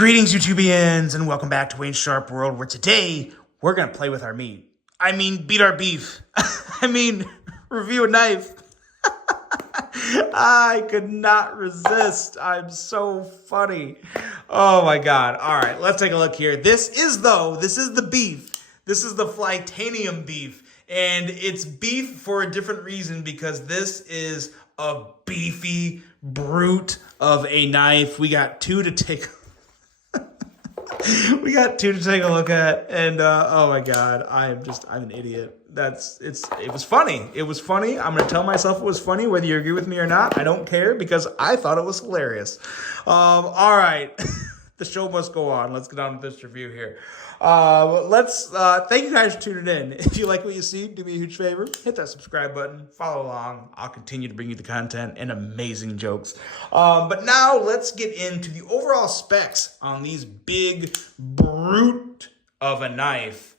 Greetings, YouTubians, and welcome back to Wayne's Sharp World, where today we're going to play with our meat. I mean, beat our beef. Review a knife. I could not resist. I'm so funny. Oh my God. All right, let's take a look here. This is the beef. This is the Flytanium beef. And it's beef for a different reason because this is a beefy brute of a knife. We got two to take a look at, and oh my God, I'm an idiot. It was funny. It was funny. I'm gonna tell myself it was funny, whether you agree with me or not. I don't care because I thought it was hilarious. All right, the show must go on. Let's get on with this review here. Thank you guys for tuning in. If you like what you see, do me a huge favor. Hit that subscribe button. Follow along. I'll continue to bring you the content and amazing jokes. But now let's get into the overall specs on these big brute of a knife.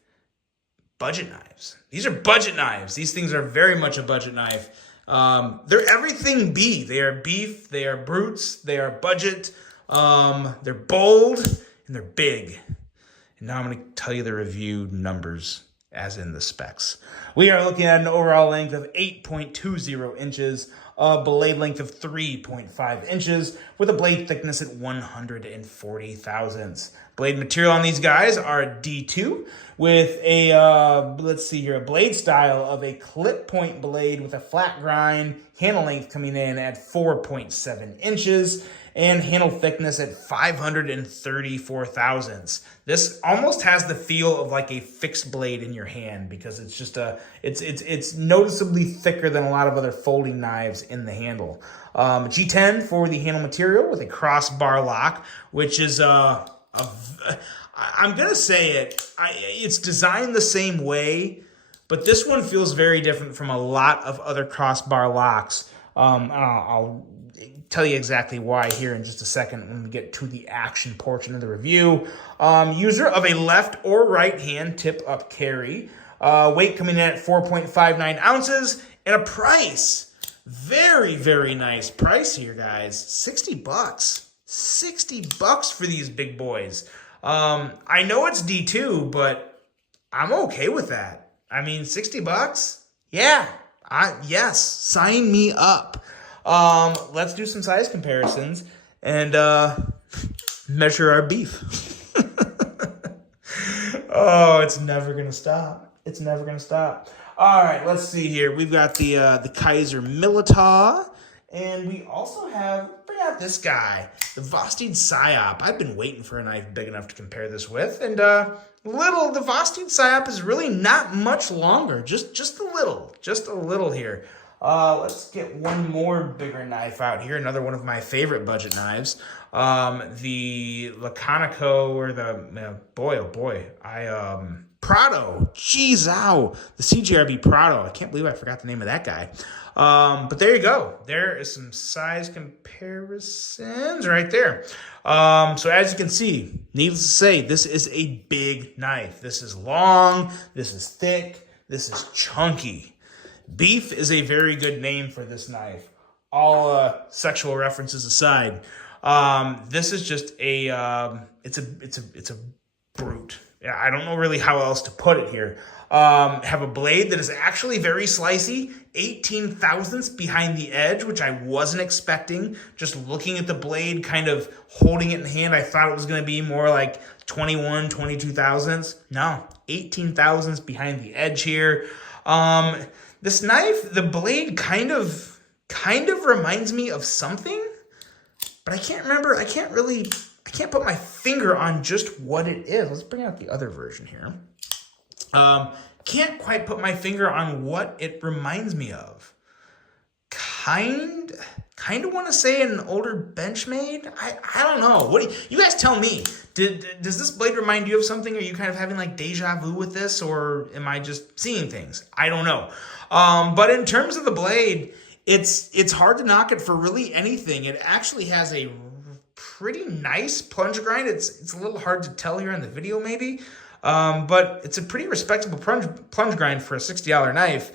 Budget knives. These are budget knives. These things are very much a budget knife. They're everything B. They are beef. They are brutes. They are budget. They're bold and they're big. And now I'm going to tell you the review numbers, as in the specs. We are looking at an overall length of 8.20 inches, a blade length of 3.5 inches, with a blade thickness at 140 thousandths. Blade material on these guys are D2, with a, a blade style of a clip point blade with a flat grind, handle length coming in at 4.7 inches, and handle thickness at 534 thousandths. This almost has the feel of like a fixed blade in your hand because it's just it's noticeably thicker than a lot of other folding knives in the handle. G10 for the handle material with a crossbar lock, which is I'm gonna say it's designed the same way, but this one feels very different from a lot of other crossbar locks. I'll tell you exactly why here in just a second when we get to the action portion of the review. User of a left or right hand tip up carry. Weight coming in at 4.59 ounces, and a price. Very, very nice price here, guys. 60 bucks. 60 bucks for these big boys. I know it's D2, but I'm okay with that. I mean, 60 bucks? Yeah. Yes. Sign me up. Let's do some size comparisons and measure our beef. Oh, it's never gonna stop. It's never gonna stop. All right, let's see here. We've got the Kaiser Militar, and we also have, bring out this guy, the Vostede Psyop. I've been waiting for a knife big enough to compare this with, and the Vostede Psyop is really not much longer, just a little here. Let's get one more bigger knife out here. Another one of my favorite budget knives. The Laconico, or the, boy, oh boy. Prado. Jeez, ow. The CGRB Prado. I can't believe I forgot the name of that guy. But there you go. There is some size comparisons right there. So as you can see, needless to say, this is a big knife. This is long. This is thick. This is chunky. Beef is a very good name for this knife. All sexual references aside, this is just it's a brute. Yeah, I don't know really how else to put it here. Have a blade that is actually very slicey, 18 thousandths behind the edge, which I wasn't expecting. Just looking at the blade, kind of holding it in hand, I thought it was going to be more like 21, 22 thousandths. No, 18 thousandths behind the edge here. This knife, the blade kind of reminds me of something, but I can't remember. I can't put my finger on just what it is. Let's bring out the other version here. Can't quite put my finger on what it reminds me of. Kind of want to say an older Benchmade. I don't know. What do you guys tell me? Does this blade remind you of something? Are you kind of having like deja vu with this, or am I just seeing things? I don't know. But in terms of the blade, it's hard to knock it for really anything. It actually has a pretty nice plunge grind. It's a little hard to tell here in the video maybe, but it's a pretty respectable plunge grind for a $60 knife.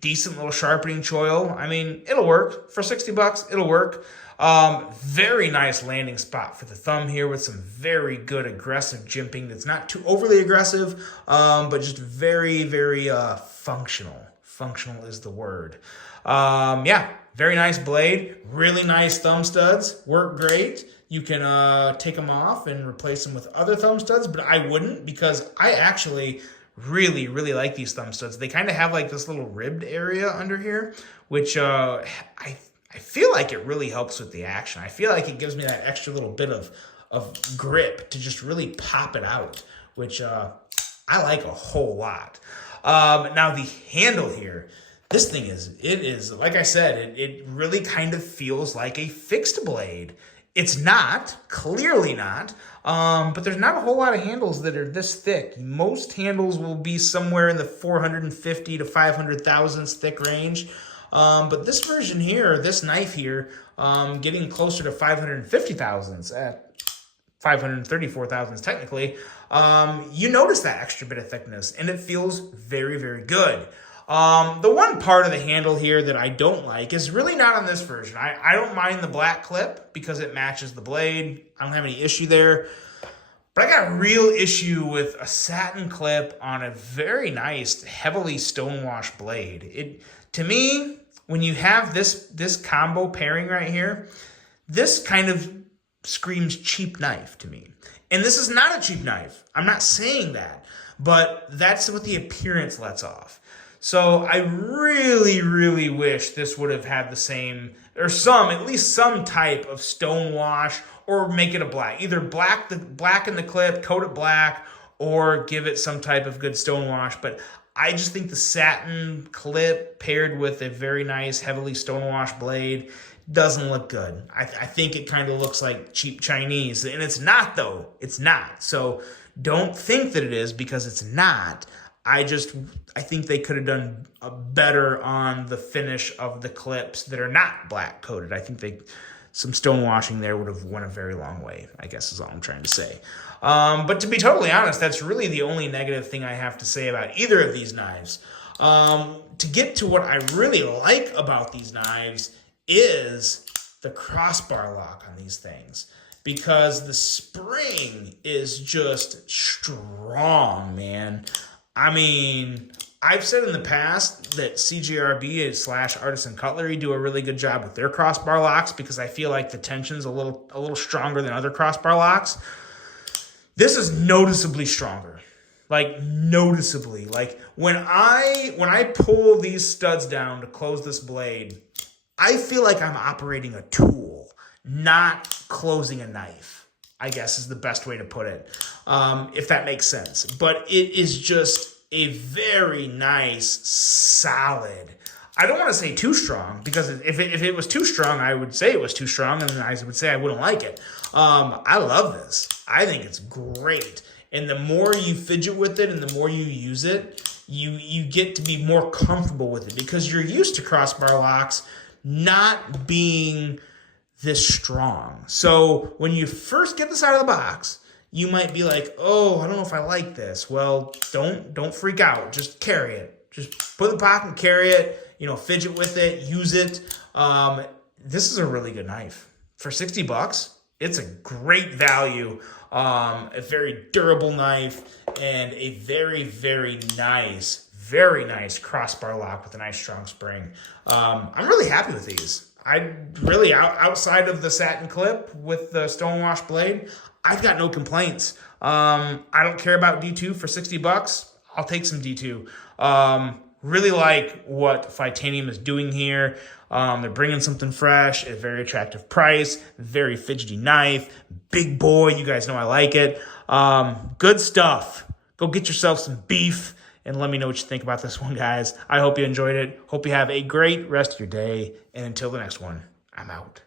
Decent little sharpening choil. I mean, it'll work for 60 bucks. It'll work. Very nice landing spot for the thumb here with some very good aggressive jimping that's not too overly aggressive, but just very, very functional. Functional is the word. Yeah, very nice blade. Really nice thumb studs. Work great. You can take them off and replace them with other thumb studs, but I wouldn't because I actually really, really like these thumb studs. They kind of have like this little ribbed area under here, which I feel like it really helps with the action. I feel like it gives me that extra little bit of grip to just really pop it out, which I like a whole lot. Now the handle here, this thing is, like I said, it really kind of feels like a fixed blade. It's not, clearly not, but there's not a whole lot of handles that are this thick. Most handles will be somewhere in the 450 to 500 thousandths thick range. But this version here, this knife here, getting closer to 550 thousandths at 534 thousandths technically, you notice that extra bit of thickness, and it feels very, very good. The one part of the handle here that I don't like is really not on this version. I don't mind the black clip because it matches the blade. I don't have any issue there. But I got a real issue with a satin clip on a very nice, heavily stonewash blade. To me, when you have this combo pairing right here, this kind of screams cheap knife to me. And this is not a cheap knife. I'm not saying that. But that's what the appearance lets off. So I really, really wish this would have had the same, or at least some type of stonewash, or make it a black. Either blacken the clip, coat it black, or give it some type of good stonewash. But I just think the satin clip paired with a very nice, heavily stonewashed blade doesn't look good. I think it kind of looks like cheap Chinese. And it's not, though. It's not. So don't think that it is, because it's not. I think they could have done better on the finish of the clips that are not black coated. I think some stonewashing there would have went a very long way, I guess is all I'm trying to say. But to be totally honest, that's really the only negative thing I have to say about either of these knives. To get to what I really like about these knives is the crossbar lock on these things, because the spring is just strong, man. I mean, I've said in the past that CJRB / Artisan Cutlery do a really good job with their crossbar locks, because I feel like the tension's a little stronger than other crossbar locks. This is noticeably stronger. Like, noticeably. Like, when I pull these studs down to close this blade, I feel like I'm operating a tool, not closing a knife, I guess is the best way to put it, if that makes sense. But it is just a very nice, solid. I don't want to say too strong, because if it was too strong, I would say it was too strong, and then I would say I wouldn't like it. I love this. I think it's great. And the more you fidget with it and the more you use it, you get to be more comfortable with it, because you're used to crossbar locks not being this strong. So when you first get this out of the box, you might be like, oh, I don't know if I like this. Well, don't freak out. Just carry it. Just put it in the pocket and carry it. Fidget with it, use it. This is a really good knife. For $60, it's a great value. A very durable knife, and a very, very nice crossbar lock with a nice strong spring. I'm really happy with these. I really, outside of the satin clip with the stonewash blade, I've got no complaints. I don't care about D2 for $60. I'll take some D2. Really like what Titanium is doing here. They're bringing something fresh at a very attractive price, very fidgety knife, big boy. You guys know I like it. Good stuff. Go get yourself some beef and let me know what you think about this one, guys. I hope you enjoyed it. Hope you have a great rest of your day. And until the next one, I'm out.